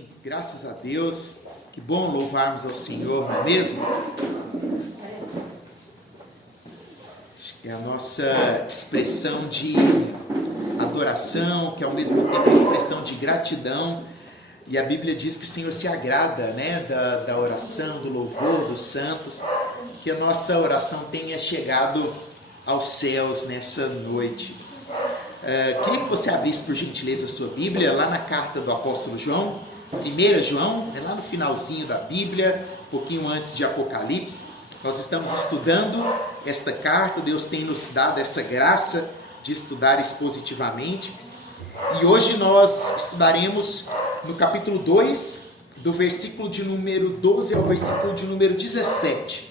Amém. Graças a Deus. Que bom louvarmos ao Senhor, não é mesmo? É a nossa expressão de adoração, que ao mesmo tempo é expressão de gratidão. E a Bíblia diz que o Senhor se agrada, né, da oração, do louvor dos santos. Que a nossa oração tenha chegado aos céus nessa noite. Queria que você abrisse por gentileza a sua Bíblia, lá na carta do apóstolo João, 1 João, é lá no finalzinho da Bíblia, um pouquinho antes de Apocalipse. Nós estamos estudando esta carta, Deus tem nos dado essa graça de estudar expositivamente. E hoje nós estudaremos no capítulo 2, do versículo de número 12 ao versículo de número 17.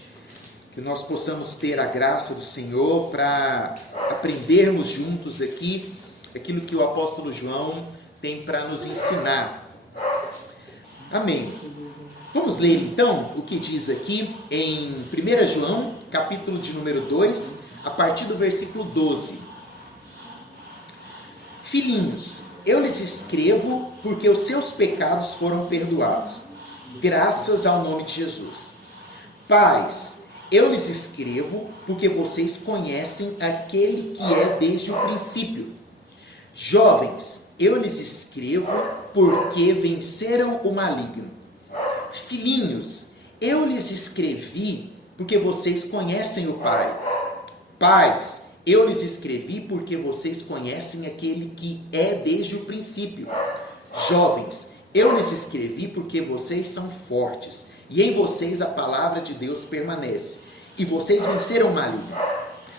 Que nós possamos ter a graça do Senhor para aprendermos juntos aqui aquilo que o apóstolo João tem para nos ensinar. Amém. Vamos ler então o que diz aqui em 1 João, capítulo de número 2, a partir do versículo 12. Filhinhos, eu lhes escrevo porque os seus pecados foram perdoados, graças ao nome de Jesus. Pais, eu lhes escrevo porque vocês conhecem aquele que é desde o princípio. Jovens, eu lhes escrevo porque venceram o maligno. Filhinhos, eu lhes escrevi porque vocês conhecem o Pai. Pais, eu lhes escrevi porque vocês conhecem aquele que é desde o princípio. Jovens, eu lhes escrevi porque vocês são fortes, e em vocês a palavra de Deus permanece, e vocês venceram o maligno.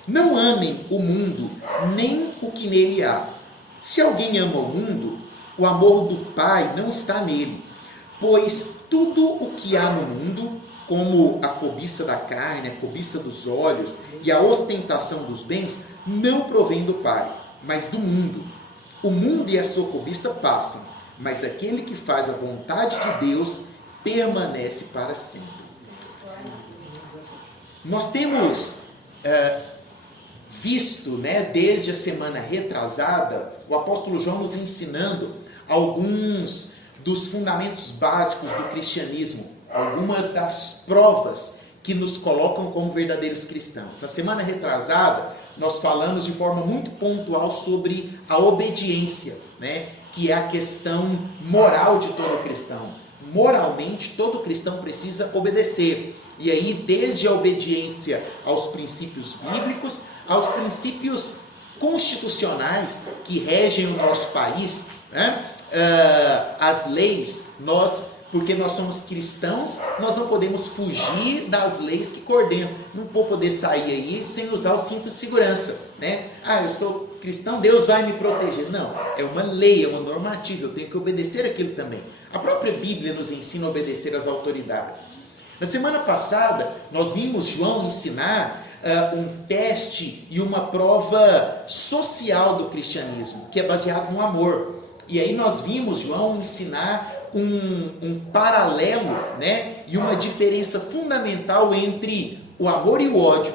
Não amem o mundo, nem o que nele há. Se alguém ama o mundo, o amor do Pai não está nele, pois tudo o que há no mundo, como a cobiça da carne, a cobiça dos olhos e a ostentação dos bens, não provém do Pai, mas do mundo. O mundo e a sua cobiça passam, mas aquele que faz a vontade de Deus permanece para sempre. Nós temos visto, desde a semana retrasada, o apóstolo João nos ensinando alguns dos fundamentos básicos do cristianismo, algumas das provas que nos colocam como verdadeiros cristãos. Na semana retrasada, nós falamos de forma muito pontual sobre a obediência, que é a questão moral de todo cristão. Moralmente, todo cristão precisa obedecer. E aí, desde a obediência aos princípios bíblicos, aos princípios constitucionais que regem o nosso país, as leis, porque nós somos cristãos, nós não podemos fugir das leis que coordenam. Não vou poder sair aí sem usar o cinto de segurança, eu sou cristão, Deus vai me proteger. Não, é uma lei, é uma normativa, eu tenho que obedecer aquilo também. A própria Bíblia nos ensina a obedecer às autoridades. Na semana passada, nós vimos João ensinar um teste e uma prova social do cristianismo, que é baseado no amor. E aí nós vimos João ensinar um paralelo, e uma diferença fundamental entre o amor e o ódio,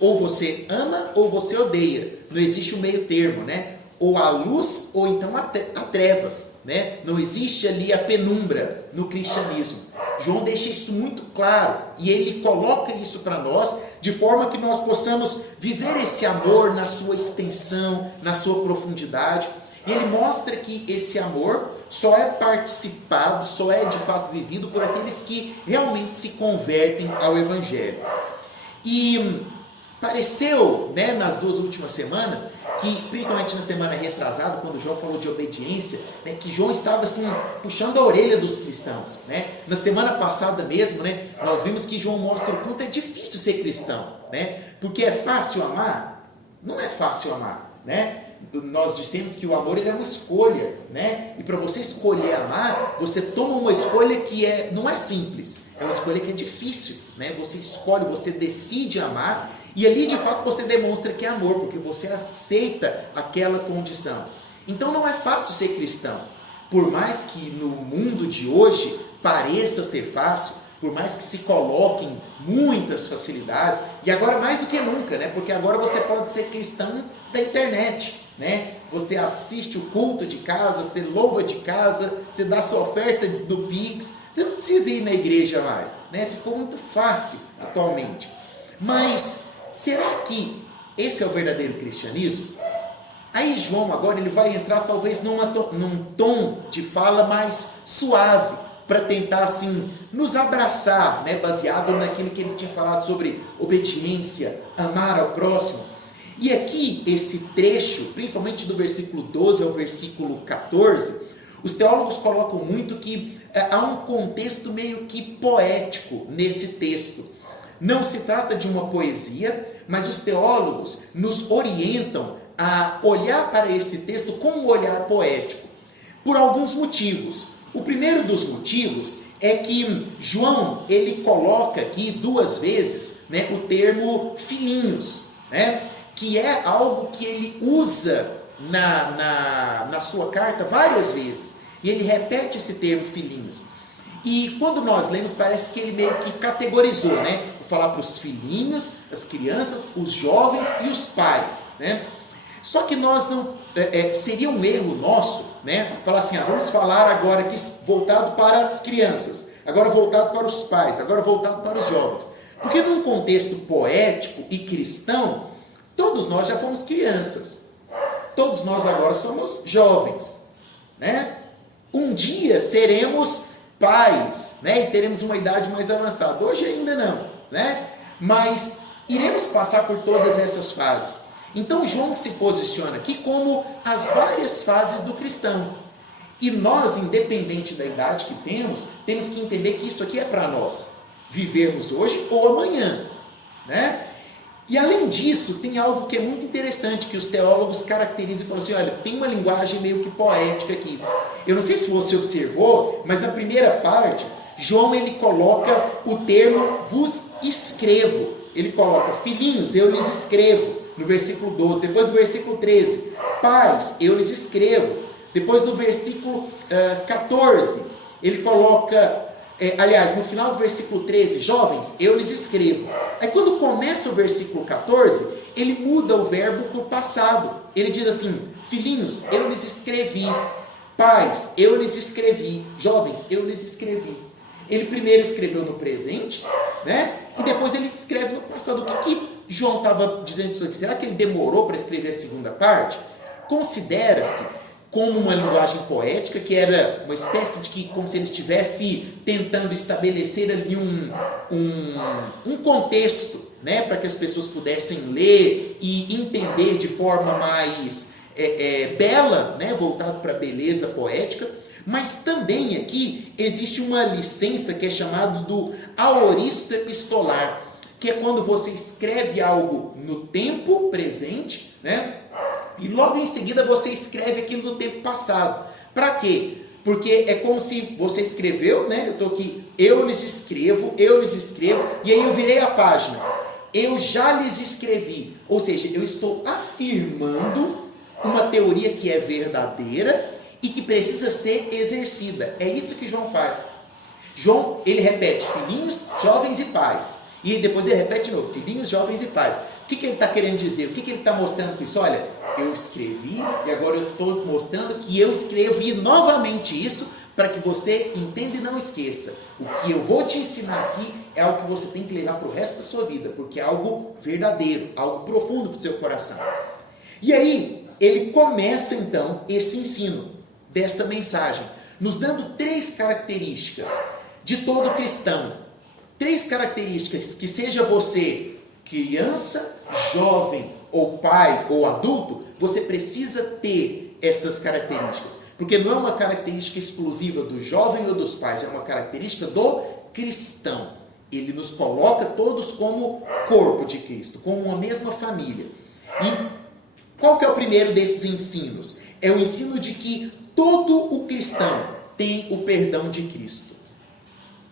Ou você ama ou você odeia, não existe um meio termo, Ou a luz ou então a trevas, Não existe ali a penumbra no cristianismo. João deixa isso muito claro e ele coloca isso para nós de forma que nós possamos viver esse amor na sua extensão, na sua profundidade. Ele mostra que esse amor só é participado, só é de fato vivido por aqueles que realmente se convertem ao Evangelho. E pareceu, nas duas últimas semanas, que principalmente na semana retrasada, quando João falou de obediência, que João estava assim, puxando a orelha dos cristãos. Na semana passada mesmo, nós vimos que João mostra o quanto é difícil ser cristão. Porque é fácil amar? Não é fácil amar. Nós dissemos que o amor ele é uma escolha, e para você escolher amar, você toma uma escolha que não é simples, é uma escolha que é difícil, você escolhe, você decide amar, e ali de fato você demonstra que é amor, porque você aceita aquela condição. Então não é fácil ser cristão, por mais que no mundo de hoje pareça ser fácil, por mais que se coloquem muitas facilidades, e agora mais do que nunca, porque agora você pode ser cristão da internet, Você assiste o culto de casa, você louva de casa, você dá sua oferta do Pix, você não precisa ir na igreja mais, né? Ficou muito fácil atualmente. Mas será que esse é o verdadeiro cristianismo? Aí João agora ele vai entrar talvez num tom de fala mais suave, para tentar assim nos abraçar, né? Baseado naquilo que ele tinha falado sobre obediência, amar ao próximo. E aqui esse trecho, principalmente do versículo 12 ao versículo 14, os teólogos colocam muito que há um contexto meio que poético nesse texto. Não se trata de uma poesia, mas os teólogos nos orientam a olhar para esse texto com um olhar poético, por alguns motivos. O primeiro dos motivos é que João, ele coloca aqui 2 vezes, né, o termo filhinhos, né, que é algo que ele usa na sua carta várias vezes, e ele repete esse termo filhinhos. E quando nós lemos, parece que ele meio que categorizou, né? Vou falar para os filhinhos, as crianças, os jovens e os pais, né? Só que nós não, seria um erro nosso, né? Falar assim, vamos falar agora aqui voltado para as crianças, agora voltado para os pais, agora voltado para os jovens. Porque num contexto poético e cristão, todos nós já fomos crianças, todos nós agora somos jovens, né? Um dia seremos pais, né? E teremos uma idade mais avançada. Hoje ainda não, né? Mas iremos passar por todas essas fases. Então João se posiciona aqui como as várias fases do cristão. E nós, independente da idade que temos que entender que isso aqui é para nós vivermos hoje ou amanhã, né? E além disso, tem algo que é muito interessante, que os teólogos caracterizam e falam assim, olha, tem uma linguagem meio que poética aqui. Eu não sei se você observou, mas na primeira parte, João ele coloca o termo vos escrevo. Ele coloca, filhinhos, eu lhes escrevo, no versículo 12. Depois do versículo 13, pais, eu lhes escrevo. Depois do versículo 14, ele coloca... aliás, no final do versículo 13, jovens, eu lhes escrevo. Aí quando começa o versículo 14, ele muda o verbo para o passado. Ele diz assim, filhinhos, eu lhes escrevi. Pais, eu lhes escrevi. Jovens, eu lhes escrevi. Ele primeiro escreveu no presente, né? E depois ele escreve no passado. O que João estava dizendo isso aqui? Será que ele demorou para escrever a segunda parte? Considera-se como uma linguagem poética, que era uma espécie de que, como se ele estivesse tentando estabelecer ali um contexto, né, para que as pessoas pudessem ler e entender de forma mais bela, né, voltado para a beleza poética. Mas também aqui existe uma licença que é chamada do aoristo epistolar, que é quando você escreve algo no tempo presente, né? E logo em seguida você escreve aquilo no tempo passado. Para quê? Porque é como se você escreveu, né? Eu estou aqui, eu lhes escrevo, e aí eu virei a página. Eu já lhes escrevi. Ou seja, eu estou afirmando uma teoria que é verdadeira e que precisa ser exercida. É isso que João faz. João, ele repete, filhinhos, jovens e pais. E depois ele repete de novo, filhinhos, jovens e pais. O que ele está querendo dizer? O que ele está mostrando com isso? Olha, eu escrevi e agora eu estou mostrando que eu escrevi novamente isso para que você entenda e não esqueça. O que eu vou te ensinar aqui é algo que você tem que levar para o resto da sua vida, porque é algo verdadeiro, algo profundo para o seu coração. E aí, ele começa então esse ensino dessa mensagem, nos dando 3 características de todo cristão. 3 características que seja você criança, jovem, ou pai, ou adulto, você precisa ter essas características. Porque não é uma característica exclusiva do jovem ou dos pais, é uma característica do cristão. Ele nos coloca todos como corpo de Cristo, como uma mesma família. E qual que é o primeiro desses ensinos? É o ensino de que todo o cristão tem o perdão de Cristo.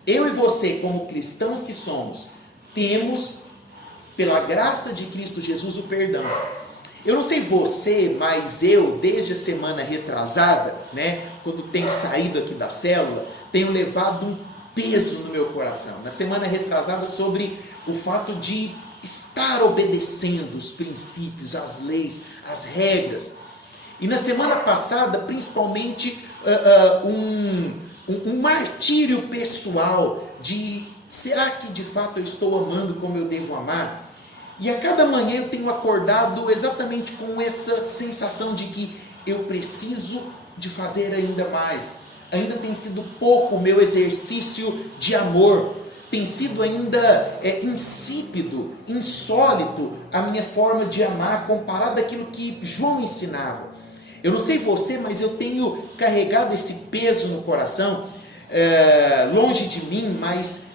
Eu e você, como cristãos que somos, temos, pela graça de Cristo Jesus, o perdão. Eu não sei você, mas eu, desde a semana retrasada, né, quando tenho saído aqui da célula, tenho levado um peso no meu coração. Na semana retrasada, sobre o fato de estar obedecendo os princípios, as leis, as regras. E na semana passada, principalmente, um martírio pessoal de será que de fato eu estou amando como eu devo amar? E a cada manhã eu tenho acordado exatamente com essa sensação de que eu preciso de fazer ainda mais. Ainda tem sido pouco o meu exercício de amor. Tem sido ainda insípido, insólito a minha forma de amar comparado àquilo que João ensinava. Eu não sei você, mas eu tenho carregado esse peso no coração, longe de mim, mas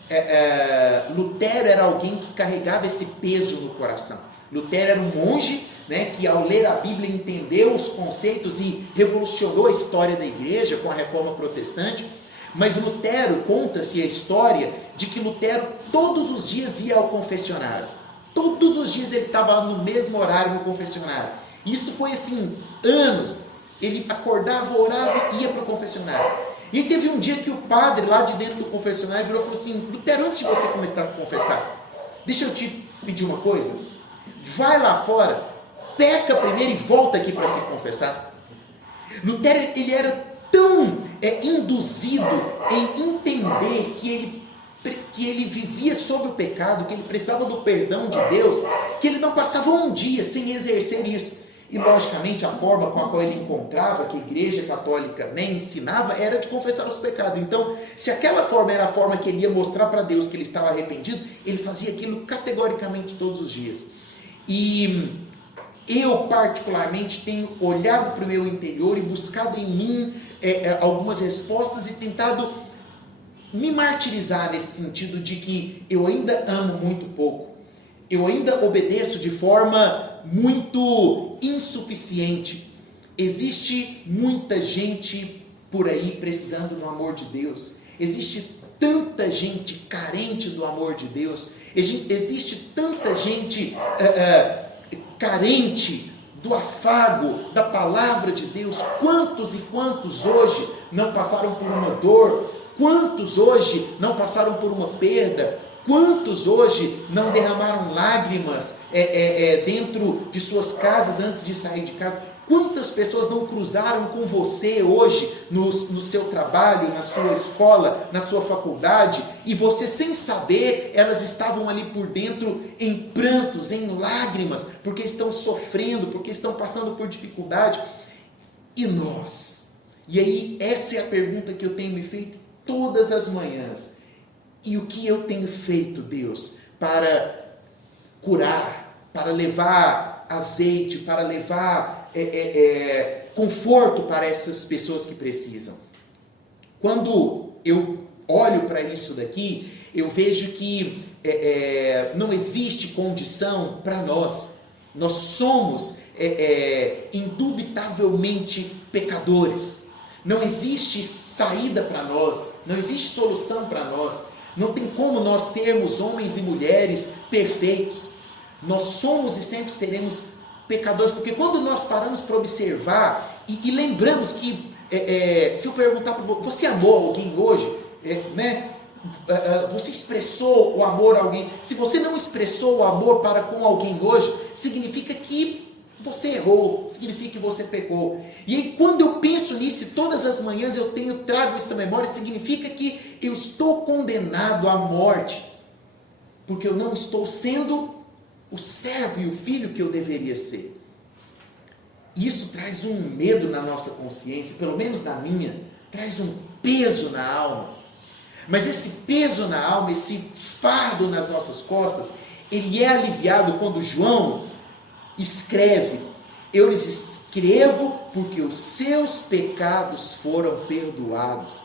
Lutero era alguém que carregava esse peso no coração. Lutero era um monge, né, que ao ler a Bíblia entendeu os conceitos e revolucionou a história da igreja com a reforma protestante. Mas Lutero, conta-se a história de que Lutero todos os dias ia ao confessionário. Todos os dias ele estava no mesmo horário no confessionário. Isso foi assim, anos. Ele acordava, orava e ia para o confessionário. E teve um dia que o padre lá de dentro do confessionário virou e falou assim: Lutero, antes de você começar a confessar, deixa eu te pedir uma coisa. Vai lá fora, peca primeiro e volta aqui para se confessar. Lutero, ele era tão induzido em entender que ele vivia sob o pecado, que ele precisava do perdão de Deus, que ele não passava um dia sem exercer isso. E logicamente a forma com a qual ele encontrava, que a igreja católica nem ensinava, era de confessar os pecados. Então, se aquela forma era a forma que ele ia mostrar para Deus que ele estava arrependido, ele fazia aquilo categoricamente todos os dias. E eu particularmente tenho olhado para o meu interior e buscado em mim algumas respostas e tentado me martirizar nesse sentido de que eu ainda amo muito pouco. Eu ainda obedeço de forma muito insuficiente. Existe muita gente por aí precisando do amor de Deus. Existe tanta gente carente do amor de Deus. Existe tanta gente carente do afago da palavra de Deus. Quantos e quantos hoje não passaram por uma dor? Quantos hoje não passaram por uma perda? Quantos hoje não derramaram lágrimas dentro de suas casas antes de sair de casa? Quantas pessoas não cruzaram com você hoje no seu trabalho, na sua escola, na sua faculdade, e você sem saber, elas estavam ali por dentro em prantos, em lágrimas, porque estão sofrendo, porque estão passando por dificuldade. E nós? E aí essa é a pergunta que eu tenho me feito todas as manhãs. E o que eu tenho feito, Deus, para curar, para levar azeite, para levar conforto para essas pessoas que precisam? Quando eu olho para isso daqui, eu vejo que não existe condição para nós. Nós somos indubitavelmente pecadores. Não existe saída para nós, não existe solução para nós. Não tem como nós sermos homens e mulheres perfeitos. Nós somos e sempre seremos pecadores, porque quando nós paramos para observar e lembramos que, se eu perguntar para você amou alguém hoje, você expressou o amor a alguém? Se você não expressou o amor para com alguém hoje, significa que você errou, significa que você pecou. E aí quando eu penso nisso, todas as manhãs eu trago essa memória, significa que eu estou condenado à morte, porque eu não estou sendo o servo e o filho que eu deveria ser. Isso traz um medo na nossa consciência, pelo menos na minha, traz um peso na alma. Mas esse peso na alma, esse fardo nas nossas costas, ele é aliviado quando João escreve: eu lhes escrevo porque os seus pecados foram perdoados.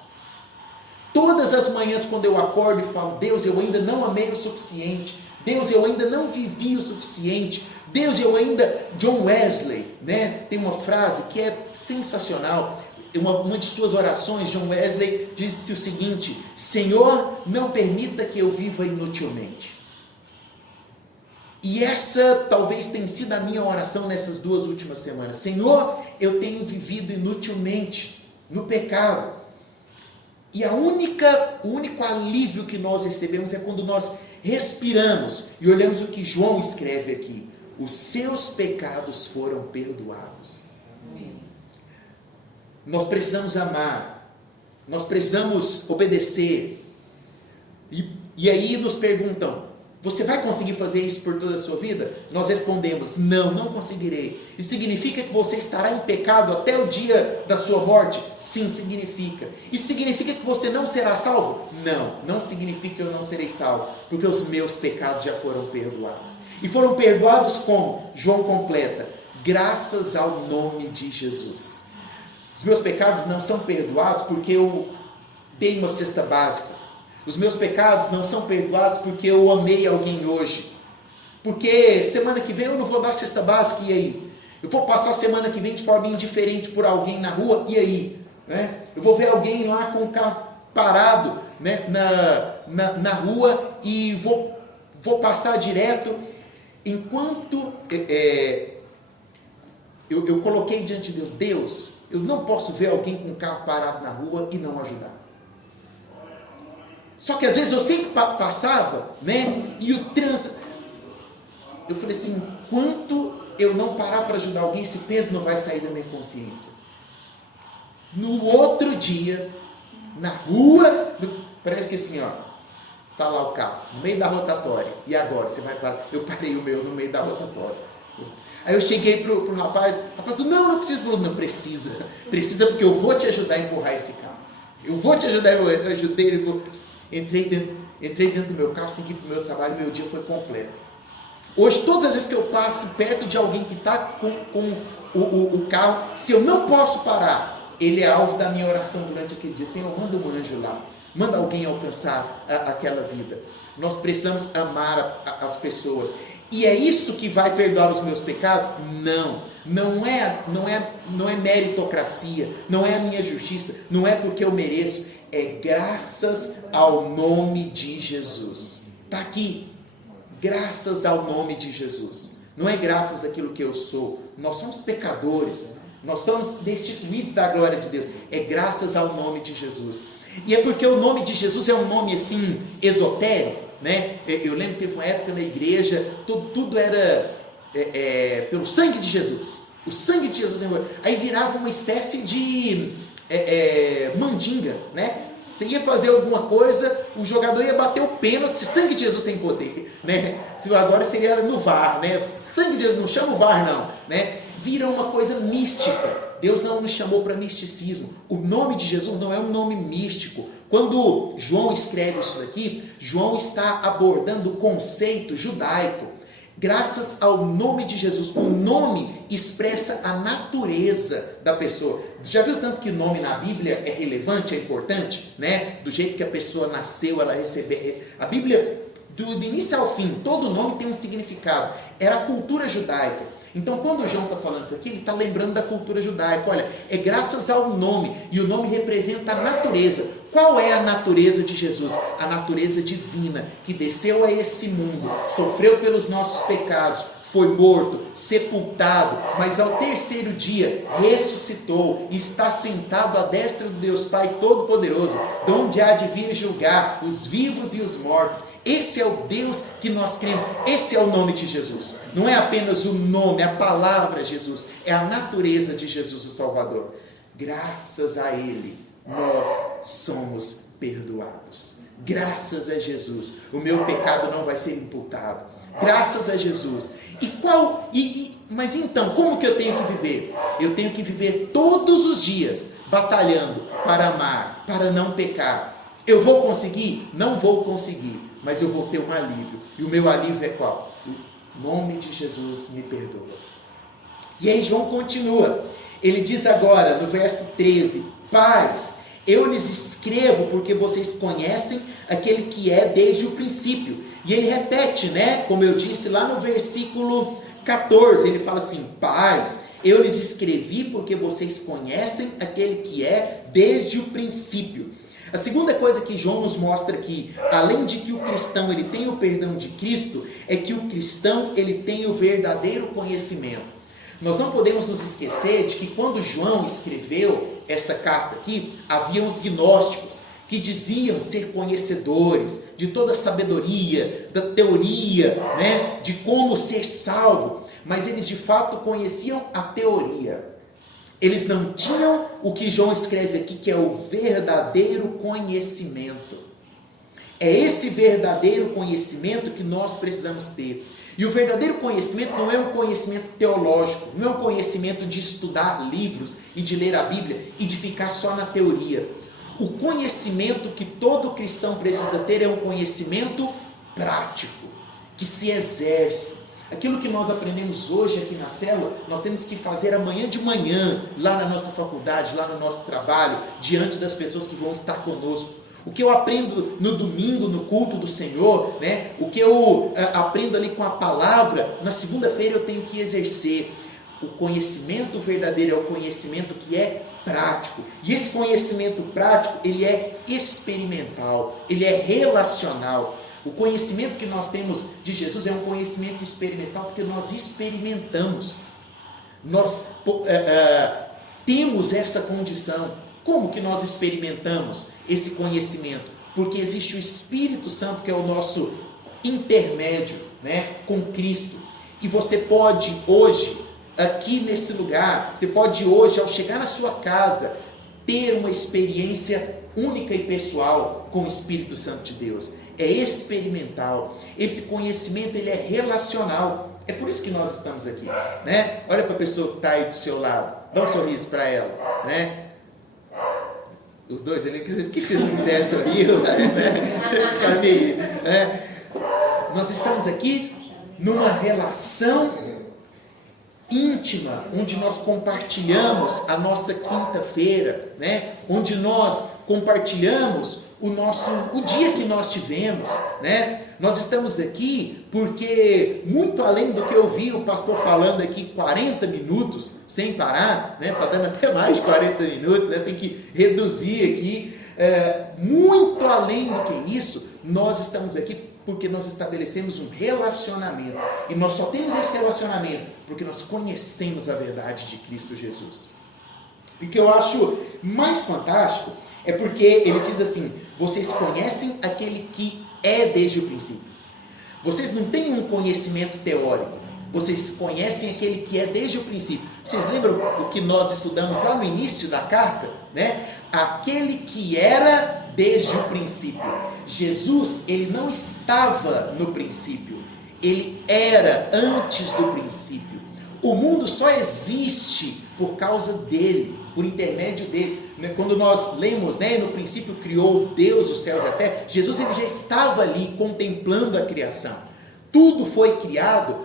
Todas as manhãs quando eu acordo e falo: Deus, eu ainda não amei o suficiente, Deus, eu ainda não vivi o suficiente, Deus, eu ainda... John Wesley, tem uma frase que é sensacional, uma de suas orações. John Wesley disse o seguinte: Senhor, não permita que eu viva inutilmente. E essa talvez tenha sido a minha oração nessas 2 últimas semanas. Senhor, eu tenho vivido inutilmente no pecado. E o único alívio que nós recebemos é quando nós respiramos e olhamos o que João escreve aqui: os seus pecados foram perdoados. nós precisamos amar, nós precisamos obedecer. E aí nos perguntam: você vai conseguir fazer isso por toda a sua vida? Nós respondemos: não, não conseguirei. Isso significa que você estará em pecado até o dia da sua morte? Sim, significa. Isso significa que você não será salvo? Não, não significa que eu não serei salvo, porque os meus pecados já foram perdoados. E foram perdoados como? João completa: graças ao nome de Jesus. Os meus pecados não são perdoados porque eu dei uma cesta básica. Os meus pecados não são perdoados porque eu amei alguém hoje. Porque semana que vem eu não vou dar cesta básica, e aí? Eu vou passar semana que vem de forma indiferente por alguém na rua, e aí? Né? Eu vou ver alguém lá com o carro parado, né, na rua, e vou passar direto. Enquanto eu coloquei diante de Deus, eu não posso ver alguém com o carro parado na rua e não ajudar. Só que às vezes eu sempre passava, né? E o trânsito, eu falei assim: enquanto eu não parar para ajudar alguém, esse peso não vai sair da minha consciência. No outro dia, na rua, parece que assim, ó, tá lá o carro, no meio da rotatória. E agora, você vai parar? Eu parei o meu no meio da rotatória. Aí eu cheguei pro rapaz falou: não precisa. Não, precisa porque eu vou te ajudar a empurrar esse carro. Eu vou te ajudar, eu ajudei ele. Entrei dentro do meu carro, segui para o meu trabalho, meu dia foi completo. Hoje, todas as vezes que eu passo perto de alguém que está com o carro, se eu não posso parar, ele é alvo da minha oração durante aquele dia. Senhor, manda um anjo lá, manda alguém alcançar aquela vida. Nós precisamos amar as pessoas. E é isso que vai perdoar os meus pecados? Não é meritocracia, não é a minha justiça, não é porque eu mereço. É graças ao nome de Jesus. Está aqui. Graças ao nome de Jesus. Não é graças àquilo que eu sou. Nós somos pecadores. Nós estamos destituídos da glória de Deus. É graças ao nome de Jesus. E é porque o nome de Jesus é um nome assim, esotérico, né? Eu lembro que teve uma época na igreja, tudo era pelo sangue de Jesus. O sangue de Jesus. Aí virava uma espécie de mandinga, né? Você ia fazer alguma coisa, o jogador ia bater o pênalti, sangue de Jesus tem poder, né? Se agora seria no VAR, né? Sangue de Jesus, não chama o VAR não, né? Vira uma coisa mística. Deus não nos chamou para misticismo. O nome de Jesus não é um nome místico. Quando João escreve isso daqui, João está abordando o conceito judaico. Graças ao nome de Jesus. O nome expressa a natureza da pessoa. Já viu tanto que o nome na Bíblia é relevante, é importante, né? Do jeito que a pessoa nasceu, ela recebeu. A Bíblia, do início ao fim, todo nome tem um significado. Era a cultura judaica. Então, quando o João está falando isso aqui, ele está lembrando da cultura judaica. Olha, é graças ao nome, e o nome representa a natureza. Qual é a natureza de Jesus? A natureza divina, que desceu a esse mundo, sofreu pelos nossos pecados, foi morto, sepultado, mas ao terceiro dia ressuscitou e está sentado à destra do Deus Pai Todo-Poderoso, de onde há de vir julgar os vivos e os mortos. Esse é o Deus que nós cremos, esse é o nome de Jesus. Não é apenas o nome, a palavra Jesus, é a natureza de Jesus o Salvador. Graças a Ele, nós somos perdoados. Graças a Jesus, o meu pecado não vai ser imputado. Graças a Jesus. Mas então, como que eu tenho que viver? Eu tenho que viver todos os dias batalhando para amar, para não pecar. Eu vou conseguir? Não vou conseguir, mas eu vou ter um alívio. E o meu alívio é qual? O nome de Jesus me perdoa. E aí João continua. Ele diz agora, no verso 13: Pais, eu lhes escrevo porque vocês conhecem aquele que é desde o princípio. E ele repete, né? Como eu disse lá no versículo 14, ele fala assim: Pais, eu lhes escrevi porque vocês conhecem aquele que é desde o princípio. A segunda coisa que João nos mostra aqui, além de que o cristão ele tem o perdão de Cristo, é que o cristão ele tem o verdadeiro conhecimento. Nós não podemos nos esquecer de que quando João escreveu essa carta aqui, havia os gnósticos, que diziam ser conhecedores de toda a sabedoria, da teoria, né, de como ser salvo, mas eles de fato conheciam a teoria. Eles não tinham o que João escreve aqui, que é o verdadeiro conhecimento. É esse verdadeiro conhecimento que nós precisamos ter. E o verdadeiro conhecimento não é um conhecimento teológico, não é um conhecimento de estudar livros e de ler a Bíblia e de ficar só na teoria. O conhecimento que todo cristão precisa ter é um conhecimento prático, que se exerce. Aquilo que nós aprendemos hoje aqui na célula, nós temos que fazer amanhã de manhã, lá na nossa faculdade, lá no nosso trabalho, diante das pessoas que vão estar conosco. O que eu aprendo no domingo, no culto do Senhor, né? O que eu aprendo ali com a palavra, na segunda-feira eu tenho que exercer. O conhecimento verdadeiro é o conhecimento que é prático. E esse conhecimento prático, ele é experimental, ele é relacional. O conhecimento que nós temos de Jesus é um conhecimento experimental, porque nós experimentamos. Nós temos essa condição. Como que nós experimentamos esse conhecimento? Porque existe o Espírito Santo, que é o nosso intermédio, né, com Cristo. E você pode hoje, aqui nesse lugar, você pode hoje, ao chegar na sua casa, ter uma experiência única e pessoal com o Espírito Santo de Deus. É experimental. Esse conhecimento, ele é relacional. É por isso que nós estamos aqui, né? Olha para a pessoa que está aí do seu lado, dá um sorriso para ela, né? Os dois, por que vocês não quiserem sorrir? Nós estamos aqui numa relação íntima, onde nós compartilhamos a nossa quinta-feira, né? Onde nós compartilhamos o dia que nós tivemos, né? Nós estamos aqui porque, muito além do que eu vi o pastor falando aqui 40 minutos, sem parar, né? Está dando até mais de 40 minutos, né? Tem que reduzir aqui, muito além do que isso, nós estamos aqui porque nós estabelecemos um relacionamento, e nós só temos esse relacionamento porque nós conhecemos a verdade de Cristo Jesus. E o que eu acho mais fantástico é porque ele diz assim: vocês conhecem aquele que é desde o princípio. Vocês não têm um conhecimento teórico, vocês conhecem aquele que é desde o princípio. Vocês lembram o que nós estudamos lá no início da carta, né? Aquele que era desde o princípio. Jesus, ele não estava no princípio, ele era antes do princípio. O mundo só existe por causa dele, por intermédio dele. Quando nós lemos, né, no princípio criou Deus os céus e a terra, Jesus, ele já estava ali contemplando a criação. Tudo foi criado,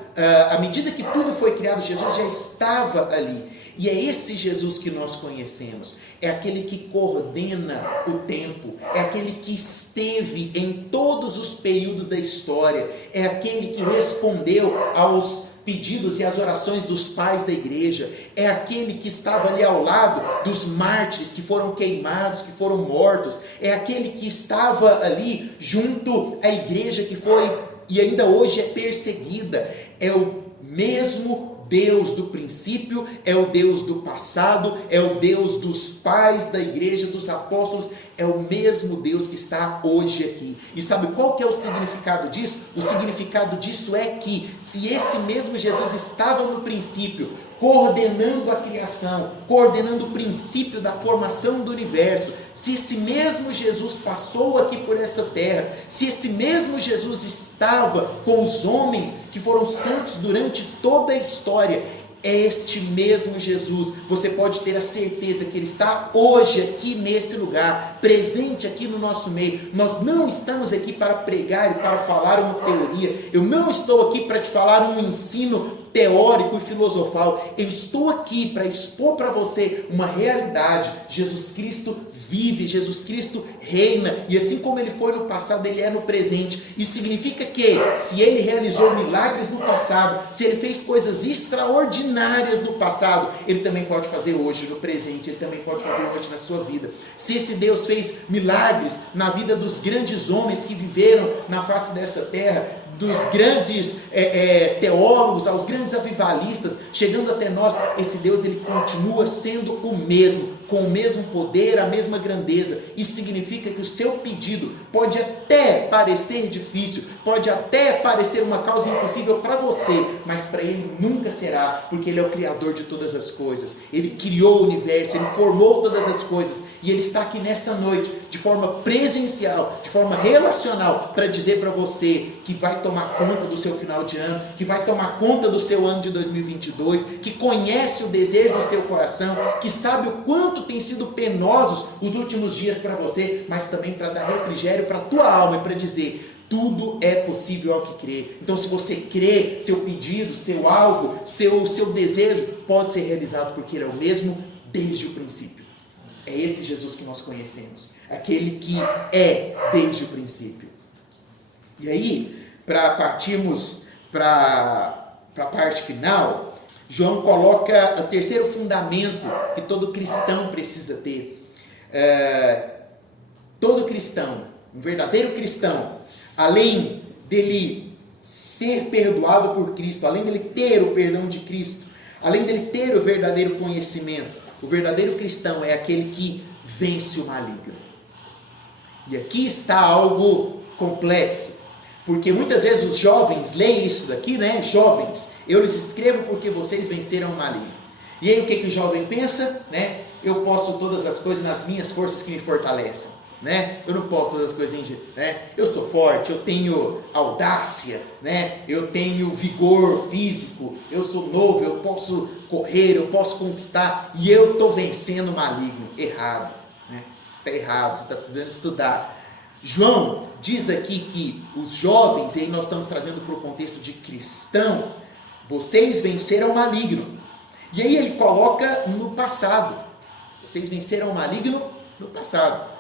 à medida que tudo foi criado, Jesus já estava ali. E é esse Jesus que nós conhecemos. É aquele que coordena o tempo, é aquele que esteve em todos os períodos da história, é aquele que respondeu aos pedidos e às orações dos pais da igreja, é aquele que estava ali ao lado dos mártires que foram queimados, que foram mortos, é aquele que estava ali junto à igreja que foi e ainda hoje é perseguida. É o mesmo Deus do princípio, é o Deus do passado, é o Deus dos pais da igreja, dos apóstolos, é o mesmo Deus que está hoje aqui. E sabe qual que é o significado disso? O significado disso é que, se esse mesmo Jesus estava no princípio, coordenando a criação, coordenando o princípio da formação do universo, se esse mesmo Jesus passou aqui por essa terra, se esse mesmo Jesus estava com os homens que foram santos durante toda a história, é este mesmo Jesus. Você pode ter a certeza que Ele está hoje aqui nesse lugar, presente aqui no nosso meio. Nós não estamos aqui para pregar e para falar uma teoria. Eu não estou aqui para te falar um ensino teórico e filosofal. Eu estou aqui para expor para você uma realidade. Jesus Cristo vive, Jesus Cristo reina, e assim como Ele foi no passado, Ele é no presente. Isso significa que, se Ele realizou milagres no passado, se Ele fez coisas extraordinárias no passado, Ele também pode fazer hoje no presente, Ele também pode fazer hoje na sua vida. Se esse Deus fez milagres na vida dos grandes homens que viveram na face dessa terra, dos grandes teólogos, aos grandes avivalistas, chegando até nós, esse Deus ele continua sendo o mesmo, com o mesmo poder, a mesma grandeza. Isso significa que o seu pedido pode até parecer difícil, pode até parecer uma causa impossível para você, mas para Ele nunca será, porque Ele é o Criador de todas as coisas. Ele criou o universo, Ele formou todas as coisas, e Ele está aqui nessa noite, de forma presencial, de forma relacional, para dizer para você que vai tomar conta do seu final de ano, que vai tomar conta do seu ano de 2022, que conhece o desejo do seu coração, que sabe o quanto tem sido penosos os últimos dias para você, mas também para dar refrigério para a tua alma e para dizer: tudo é possível ao que crê. Então, se você crê, seu pedido, seu alvo, seu desejo pode ser realizado, porque Ele é o mesmo desde o princípio. É esse Jesus que nós conhecemos, aquele que é desde o princípio. E aí, para partirmos para a parte final, João coloca o terceiro fundamento que todo cristão precisa ter. Todo cristão, um verdadeiro cristão, além dele ser perdoado por Cristo, além dele ter o perdão de Cristo, além dele ter o verdadeiro conhecimento, o verdadeiro cristão é aquele que vence o maligno. E aqui está algo complexo, porque muitas vezes os jovens leem isso daqui, né? Jovens, eu lhes escrevo porque vocês venceram o maligno. E aí o que o jovem pensa? Né? Eu posso todas as coisas nas minhas forças que me fortalecem. Né? Eu não posso todas as coisinhas, né? Eu sou forte, eu tenho audácia, né? Eu tenho vigor físico, eu sou novo, eu posso correr, eu posso conquistar, e eu estou vencendo o maligno. Errado, né? Está errado, você está precisando estudar. João diz aqui que os jovens, e aí nós estamos trazendo para o contexto de cristão, vocês venceram o maligno. E aí ele coloca no passado. Vocês venceram o maligno no passado.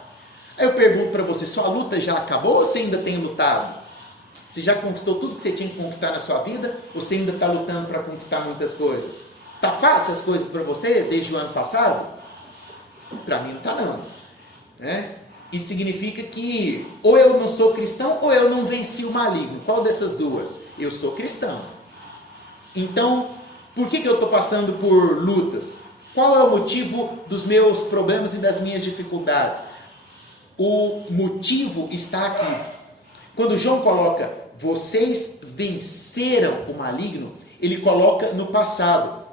Aí eu pergunto para você, sua luta já acabou ou você ainda tem lutado? Você já conquistou tudo que você tinha que conquistar na sua vida? Ou você ainda está lutando para conquistar muitas coisas? Está fácil as coisas para você desde o ano passado? Para mim não está não. Né? Isso significa que ou eu não sou cristão ou eu não venci o maligno. Qual dessas duas? Eu sou cristão. Então, por que eu estou passando por lutas? Qual é o motivo dos meus problemas e das minhas dificuldades? O motivo está aqui. Quando João coloca, vocês venceram o maligno, ele coloca no passado.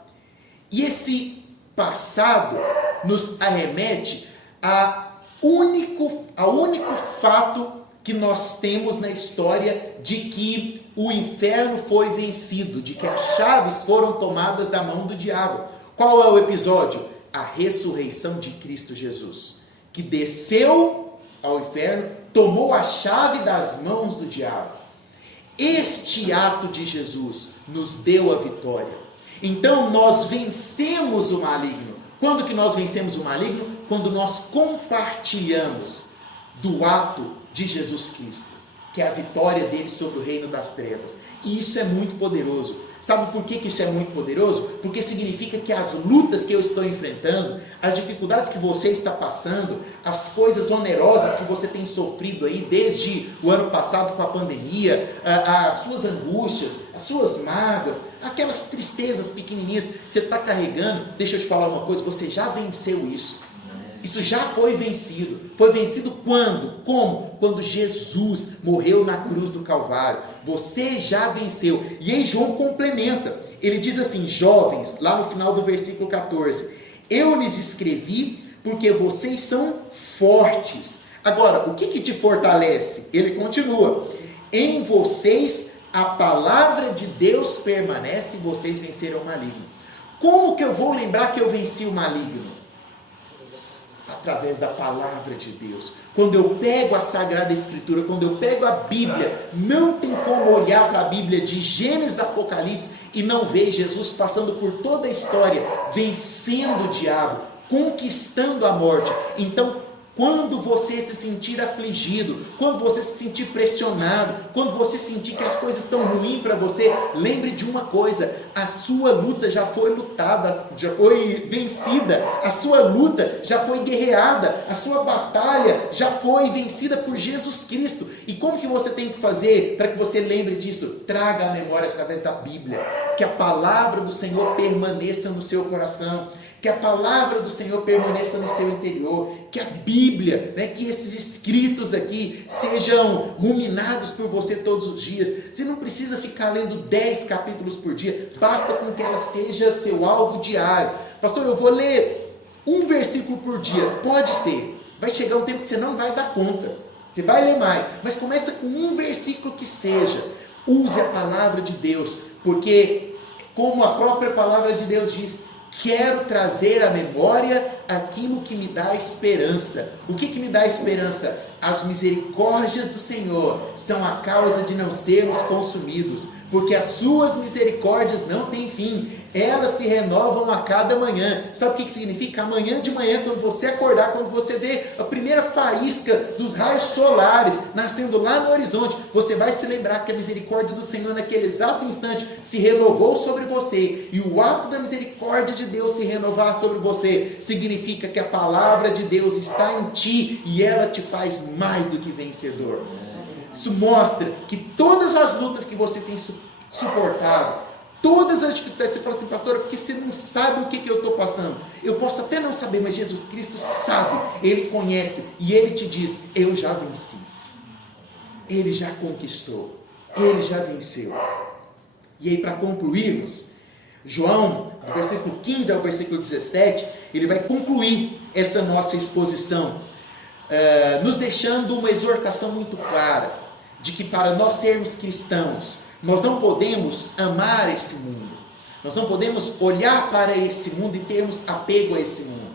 E esse passado nos arremete ao único fato que nós temos na história de que o inferno foi vencido, de que as chaves foram tomadas da mão do diabo. Qual é o episódio? A ressurreição de Cristo Jesus, que desceu ao inferno, tomou a chave das mãos do diabo. Este ato de Jesus nos deu a vitória. Então nós vencemos o maligno. Quando que nós vencemos o maligno? Quando nós compartilhamos do ato de Jesus Cristo, que é a vitória dele sobre o reino das trevas. E isso é muito poderoso. Sabe por que isso é muito poderoso? Porque significa que as lutas que eu estou enfrentando, as dificuldades que você está passando, as coisas onerosas que você tem sofrido aí desde o ano passado com a pandemia, as suas angústias, as suas mágoas, aquelas tristezas pequenininhas que você está carregando, deixa eu te falar uma coisa, você já venceu isso. Isso já foi vencido. Foi vencido quando? Como? Quando Jesus morreu na cruz do Calvário. Você já venceu. E aí João complementa. Ele diz assim, jovens, lá no final do versículo 14, eu lhes escrevi porque vocês são fortes. Agora, o que te fortalece? Ele continua, em vocês a palavra de Deus permanece e vocês venceram o maligno. Como que eu vou lembrar que eu venci o maligno? Através da palavra de Deus. Quando eu pego a Sagrada Escritura, quando eu pego a Bíblia, não tem como olhar para a Bíblia de Gênesis a Apocalipse e não ver Jesus passando por toda a história, vencendo o diabo, conquistando a morte. Então, Quando você se sentir afligido, quando você se sentir pressionado, quando você sentir que as coisas estão ruins para você, lembre de uma coisa: a sua luta já foi lutada, já foi vencida, a sua luta já foi guerreada, a sua batalha já foi vencida por Jesus Cristo. E como que você tem que fazer para que você lembre disso? Traga a memória através da Bíblia, que a palavra do Senhor permaneça no seu coração, que a palavra do Senhor permaneça no seu interior, que a Bíblia, que esses escritos aqui sejam ruminados por você todos os dias. Você não precisa ficar lendo 10 capítulos por dia, basta com que ela seja seu alvo diário. Pastor, eu vou ler um versículo por dia. Pode ser, vai chegar um tempo que você não vai dar conta, você vai ler mais, mas começa com um versículo que seja. Use a palavra de Deus, porque como a própria palavra de Deus diz, quero trazer à memória aquilo que me dá esperança. O que me dá esperança? As misericórdias do Senhor são a causa de não sermos consumidos, porque as suas misericórdias não têm fim, elas se renovam a cada manhã. Sabe o que significa? Amanhã de manhã, quando você acordar, quando você vê a primeira faísca dos raios solares nascendo lá no horizonte, você vai se lembrar que a misericórdia do Senhor naquele exato instante se renovou sobre você. E o ato da misericórdia de Deus se renovar sobre você significa que a palavra de Deus está em ti e ela te faz mais do que vencedor. Isso mostra que todas as lutas que você tem suportado, todas as dificuldades, você fala assim: pastor, porque você não sabe o que eu estou passando. Eu posso até não saber, mas Jesus Cristo sabe, Ele conhece, e Ele te diz: eu já venci, Ele já conquistou, Ele já venceu. E aí, para concluirmos, João, do versículo 15 ao versículo 17, ele vai concluir essa nossa exposição, nos deixando uma exortação muito clara, de que para nós sermos cristãos, nós não podemos amar esse mundo, nós não podemos olhar para esse mundo e termos apego a esse mundo.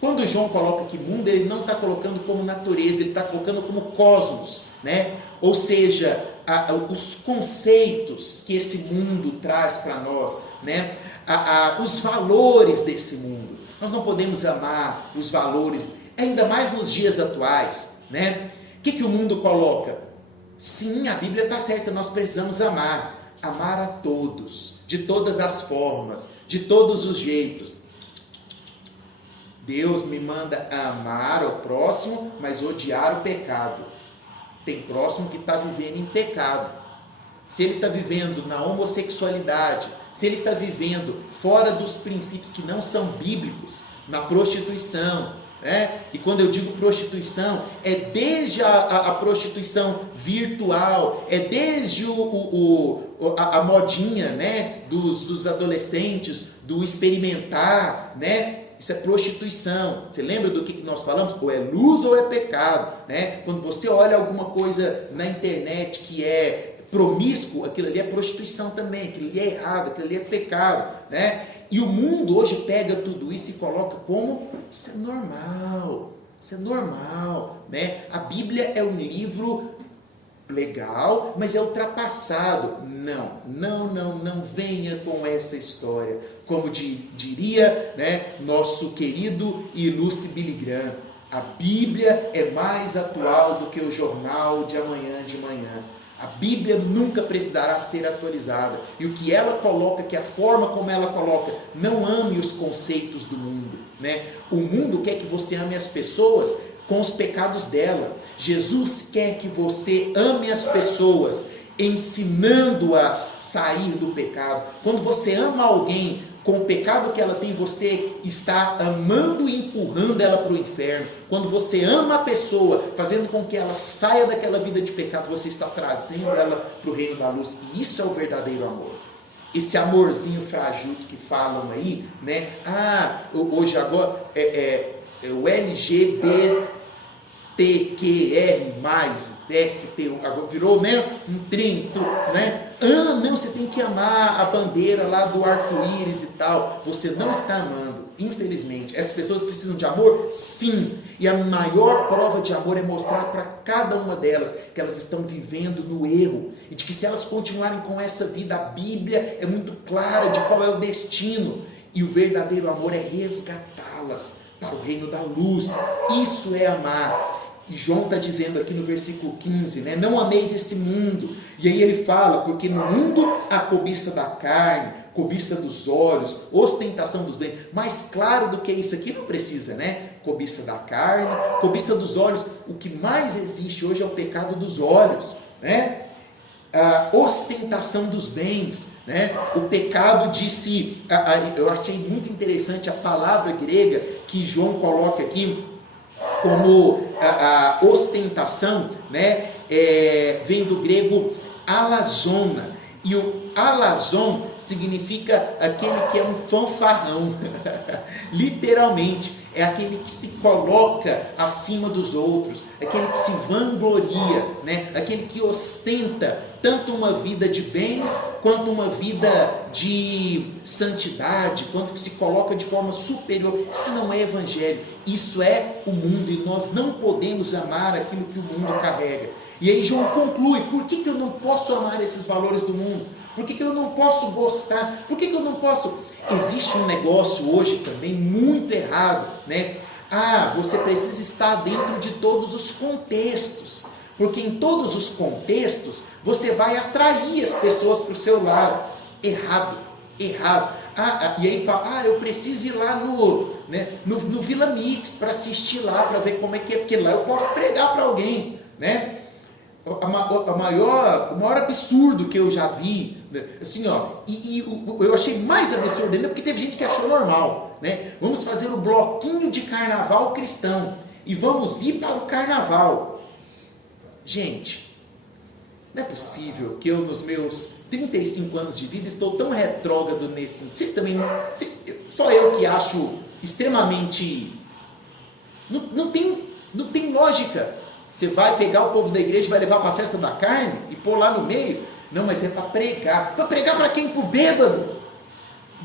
Quando João coloca aqui mundo, ele não está colocando como natureza, ele está colocando como cosmos, ou seja, os conceitos que esse mundo traz para nós, os valores desse mundo. Nós não podemos amar os valores, ainda mais nos dias atuais. O que o mundo coloca? Sim, a Bíblia está certa, nós precisamos amar a todos, de todas as formas, de todos os jeitos. Deus me manda amar o próximo, mas odiar o pecado. Tem próximo que está vivendo em pecado. Se ele está vivendo na homossexualidade, se ele está vivendo fora dos princípios que não são bíblicos, na prostituição, e quando eu digo prostituição, é desde a prostituição virtual, é desde a modinha, dos adolescentes, do experimentar, isso é prostituição. Você lembra do que nós falamos? Ou é luz ou é pecado, Quando você olha alguma coisa na internet que é promíscuo, aquilo ali é prostituição também, aquilo ali é errado, aquilo ali é pecado, E o mundo hoje pega tudo isso e coloca como isso é normal, A Bíblia é um livro legal, mas é ultrapassado. Não venha com essa história. Como diria, nosso querido e ilustre Billy Graham, a Bíblia é mais atual do que o jornal de amanhã de manhã. A Bíblia nunca precisará ser atualizada. E o que ela coloca, que a forma como ela coloca, não ame os conceitos do mundo, O mundo quer que você ame as pessoas com os pecados dela. Jesus quer que você ame as pessoas, ensinando-as a sair do pecado. Quando você ama alguém com o pecado que ela tem, você está amando e empurrando ela para o inferno. Quando você ama a pessoa, fazendo com que ela saia daquela vida de pecado, você está trazendo ela para o reino da luz. E isso é o verdadeiro amor. Esse amorzinho frajuto que falam aí, hoje agora é o LGBTQR+, ST, agora virou um trem, não, você tem que amar a bandeira lá do arco-íris e tal. Você não está amando, infelizmente. Essas pessoas precisam de amor? Sim. E a maior prova de amor é mostrar para cada uma delas que elas estão vivendo no erro. E de que se elas continuarem com essa vida, a Bíblia é muito clara de qual é o destino. E o verdadeiro amor é resgatá-las para o reino da luz. Isso é amar. E João está dizendo aqui no versículo 15, né? Não ameis esse mundo. E aí ele fala, porque no mundo há cobiça da carne, cobiça dos olhos, ostentação dos bens. Mais claro do que isso aqui não precisa, né? Cobiça da carne, cobiça dos olhos. O que mais existe hoje é o pecado dos olhos, né? A ostentação dos bens, né? O pecado de se... eu achei muito interessante a palavra grega que João coloca aqui como a ostentação, né? Vem do grego alazona, e o alazon significa aquele que é um fanfarrão, literalmente, é aquele que se coloca acima dos outros, aquele que se vangloria, né? Aquele que ostenta tanto uma vida de bens, quanto uma vida de santidade, quanto que se coloca de forma superior. Isso não é evangelho, isso é o mundo, e nós não podemos amar aquilo que o mundo carrega. E aí João conclui, por que eu não posso amar esses valores do mundo? Por que eu não posso gostar? Por que eu não posso? Existe um negócio hoje também muito errado, né? Você precisa estar dentro de todos os contextos, porque em todos os contextos você vai atrair as pessoas para o seu lado. Errado. E aí fala, eu preciso ir lá no Vila Mix para assistir lá, para ver como é que é, porque lá eu posso pregar para alguém, né? O maior absurdo que eu já vi, assim, eu achei mais absurdo ainda, porque teve gente que achou normal, né? Vamos fazer o bloquinho de carnaval cristão e vamos ir para o carnaval. Gente, não é possível que eu, nos meus 35 anos de vida, estou tão retrógrado nesse sentido. Vocês também não... Só eu que acho extremamente... Não tem lógica. Você vai pegar o povo da igreja e vai levar para a festa da carne e pôr lá no meio? Não, mas é para pregar. Para pregar para quem? Para o bêbado.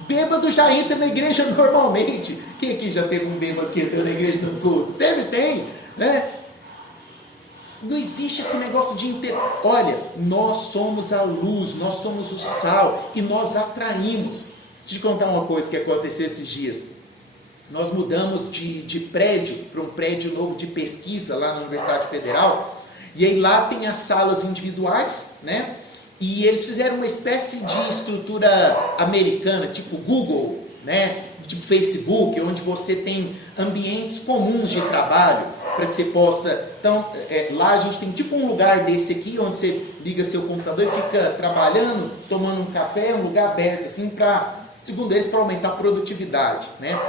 Bêbado já entra na igreja normalmente. Quem aqui já teve um bêbado que entrou na igreja no culto? Sempre tem, né? Não existe esse negócio de Olha, nós somos a luz, nós somos o sal e nós atraímos. Deixa eu te contar uma coisa que aconteceu esses dias. Nós mudamos de prédio para um prédio novo de pesquisa lá na Universidade Federal, e aí lá tem as salas individuais, né? E eles fizeram uma espécie de estrutura americana, tipo Google, né? Tipo Facebook, onde você tem ambientes comuns de trabalho, para que você possa... Então, lá a gente tem tipo um lugar desse aqui, onde você liga seu computador e fica trabalhando, tomando um café, um lugar aberto, assim, segundo eles, para aumentar a produtividade, né?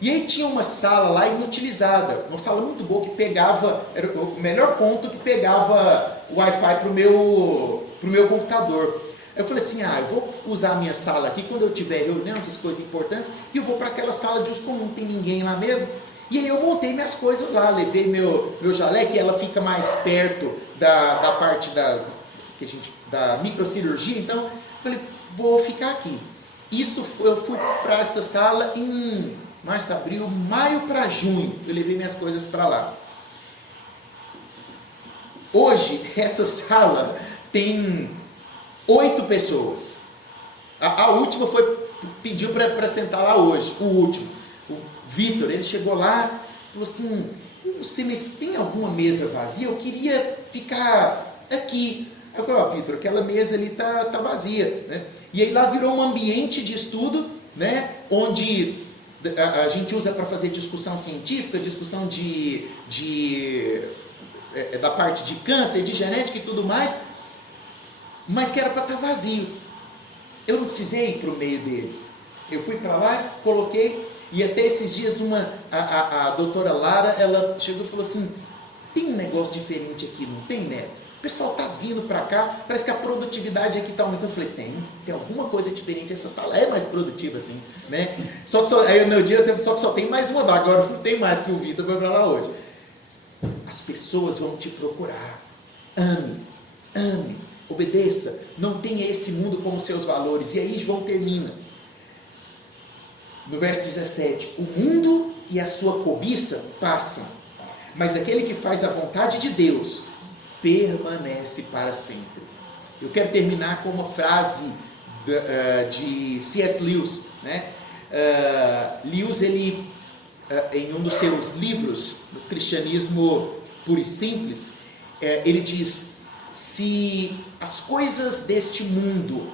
E aí tinha uma sala lá inutilizada, uma sala muito boa que pegava, era o melhor ponto que pegava o Wi-Fi para o meu computador. Eu falei assim, eu vou usar a minha sala aqui quando eu tiver reunião, essas coisas importantes, e eu vou para aquela sala de uso comum, não tem ninguém lá mesmo. E aí eu montei minhas coisas lá, levei meu jaleco, e ela fica mais perto da parte da microcirurgia, então eu falei, vou ficar aqui. Eu fui para essa sala em março, abril, maio para junho, eu levei minhas coisas para lá. Hoje, essa sala tem 8 pessoas. A última pediu para sentar lá hoje, o último. O Vitor, ele chegou lá, falou assim, não sei, mas tem alguma mesa vazia? Eu queria ficar aqui. Aí eu falei, Vitor, aquela mesa ali tá vazia, né? E aí lá virou um ambiente de estudo, né? Onde a gente usa para fazer discussão científica, discussão da parte de câncer, de genética e tudo mais, mas que era para estar vazio. Eu não precisei ir para o meio deles. Eu fui para lá, coloquei, e até esses dias a doutora Lara, ela chegou e falou assim, tem um negócio diferente aqui, não tem, Neto? O pessoal está vindo para cá, parece que a produtividade aqui está aumentando. Eu falei, tem alguma coisa diferente, essa sala é mais produtiva assim, né? Só que aí no dia só que só tem mais uma vaga, agora não tem mais, que o Vitor foi para lá hoje. As pessoas vão te procurar. Ame, obedeça, não tenha esse mundo como seus valores. E aí João termina. No verso 17, o mundo e a sua cobiça passam, mas aquele que faz a vontade de Deus permanece para sempre. Eu quero terminar com uma frase de C.S. Lewis, né? Lewis, ele em um dos seus livros, do Cristianismo Puro e Simples, ele diz: se as coisas deste mundo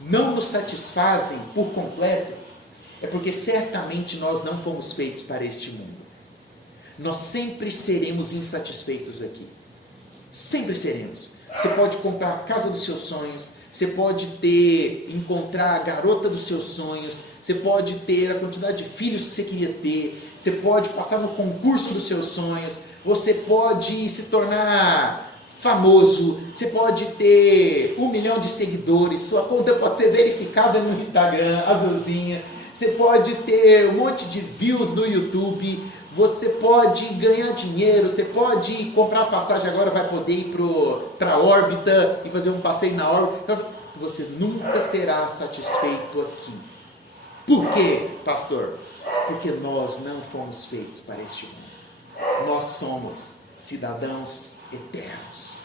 não nos satisfazem por completo, é porque certamente nós não fomos feitos para este mundo. Nós sempre seremos insatisfeitos aqui. Sempre seremos. Você pode comprar a casa dos seus sonhos, você pode encontrar a garota dos seus sonhos, você pode ter a quantidade de filhos que você queria ter, você pode passar no concurso dos seus sonhos, você pode se tornar famoso, você pode ter 1 milhão de seguidores, sua conta pode ser verificada no Instagram, azulzinha, você pode ter um monte de views no YouTube, você pode ganhar dinheiro, você pode comprar passagem agora, vai poder ir para a órbita e fazer um passeio na órbita. Você nunca será satisfeito aqui. Por quê, pastor? Porque nós não fomos feitos para este mundo. Nós somos cidadãos eternos.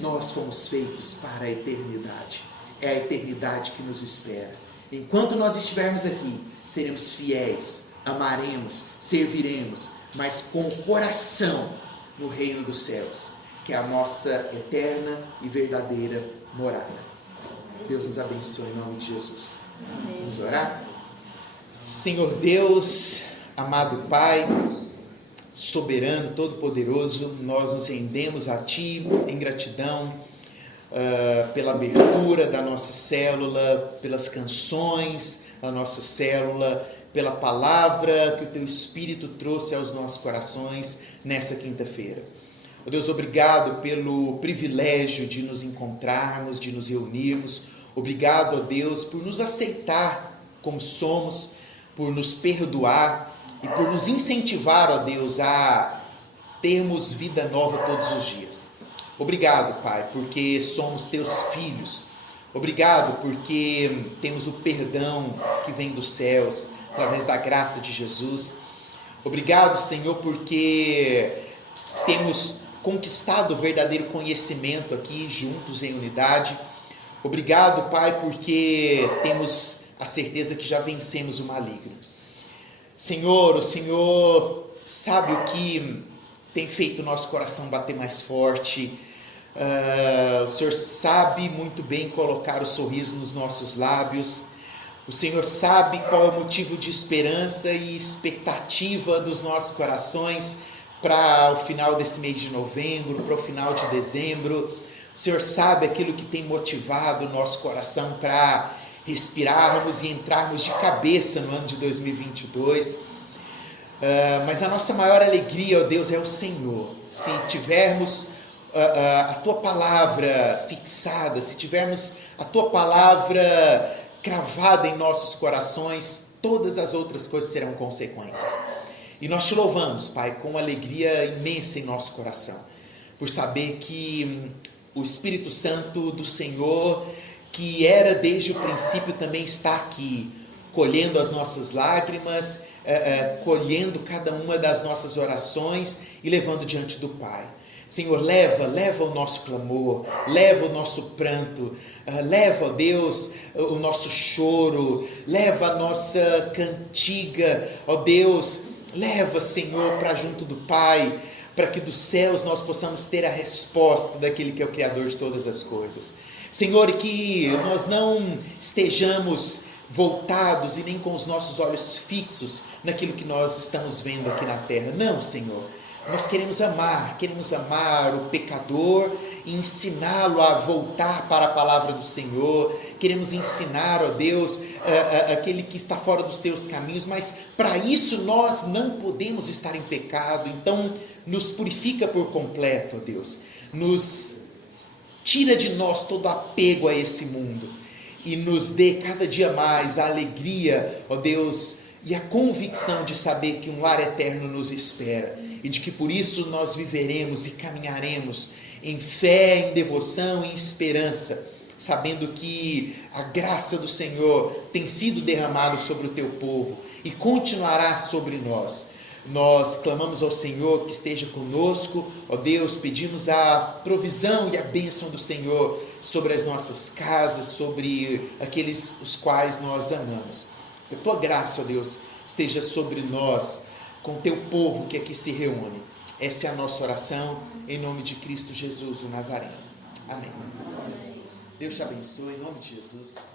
Nós fomos feitos para a eternidade. É a eternidade que nos espera. Enquanto nós estivermos aqui, seremos fiéis, amaremos, serviremos, mas com o coração no reino dos céus, que é a nossa eterna e verdadeira morada. Deus nos abençoe em nome de Jesus. Vamos orar? Senhor Deus, amado Pai, soberano, todo-poderoso, nós nos rendemos a Ti em gratidão pela abertura da nossa célula, pelas canções da nossa célula, pela palavra que o Teu Espírito trouxe aos nossos corações nessa quinta-feira. Oh Deus, obrigado pelo privilégio de nos encontrarmos, de nos reunirmos. Obrigado, ó Deus, por nos aceitar como somos, por nos perdoar e por nos incentivar, ó Deus, a termos vida nova todos os dias. Obrigado, Pai, porque somos Teus filhos. Obrigado porque temos o perdão que vem dos céus, através da graça de Jesus. Obrigado, Senhor, porque temos conquistado o verdadeiro conhecimento aqui, juntos em unidade. Obrigado, Pai, porque temos a certeza que já vencemos o maligno. Senhor, o Senhor sabe o que tem feito o nosso coração bater mais forte. O Senhor sabe muito bem colocar o sorriso nos nossos lábios. O Senhor sabe qual é o motivo de esperança e expectativa dos nossos corações para o final desse mês de novembro, para o final de dezembro. O Senhor sabe aquilo que tem motivado o nosso coração para respirarmos e entrarmos de cabeça no ano de 2022. Mas a nossa maior alegria, ó Deus, é o Senhor. Se tivermos a Tua palavra fixada, se tivermos a Tua palavra cravada em nossos corações, todas as outras coisas serão consequências. E nós Te louvamos, Pai, com alegria imensa em nosso coração, por saber que o Espírito Santo do Senhor, que era desde o princípio, também está aqui, colhendo as nossas lágrimas, colhendo cada uma das nossas orações e levando diante do Pai. Senhor, leva o nosso clamor, leva o nosso pranto, leva, ó Deus, o nosso choro, leva a nossa cantiga, ó Deus, leva, Senhor, para junto do Pai, para que dos céus nós possamos ter a resposta daquele que é o Criador de todas as coisas. Senhor, que nós não estejamos voltados e nem com os nossos olhos fixos naquilo que nós estamos vendo aqui na terra. Não, Senhor. Nós queremos amar o pecador e ensiná-lo a voltar para a palavra do Senhor. Queremos ensinar, ó Deus, aquele que está fora dos Teus caminhos, mas para isso nós não podemos estar em pecado. Então, nos purifica por completo, ó Deus. Nos tira de nós todo apego a esse mundo e nos dê cada dia mais a alegria, ó Deus, e a convicção de saber que um lar eterno nos espera e de que por isso nós viveremos e caminharemos em fé, em devoção e em esperança, sabendo que a graça do Senhor tem sido derramada sobre o Teu povo e continuará sobre nós. Nós clamamos ao Senhor que esteja conosco, ó Deus, pedimos a provisão e a bênção do Senhor sobre as nossas casas, sobre aqueles os quais nós amamos. Que a Tua graça, ó Deus, esteja sobre nós com o teu povo que aqui se reúne. Essa é a nossa oração, em nome de Cristo Jesus, o Nazareno. Amém. Deus te abençoe, em nome de Jesus.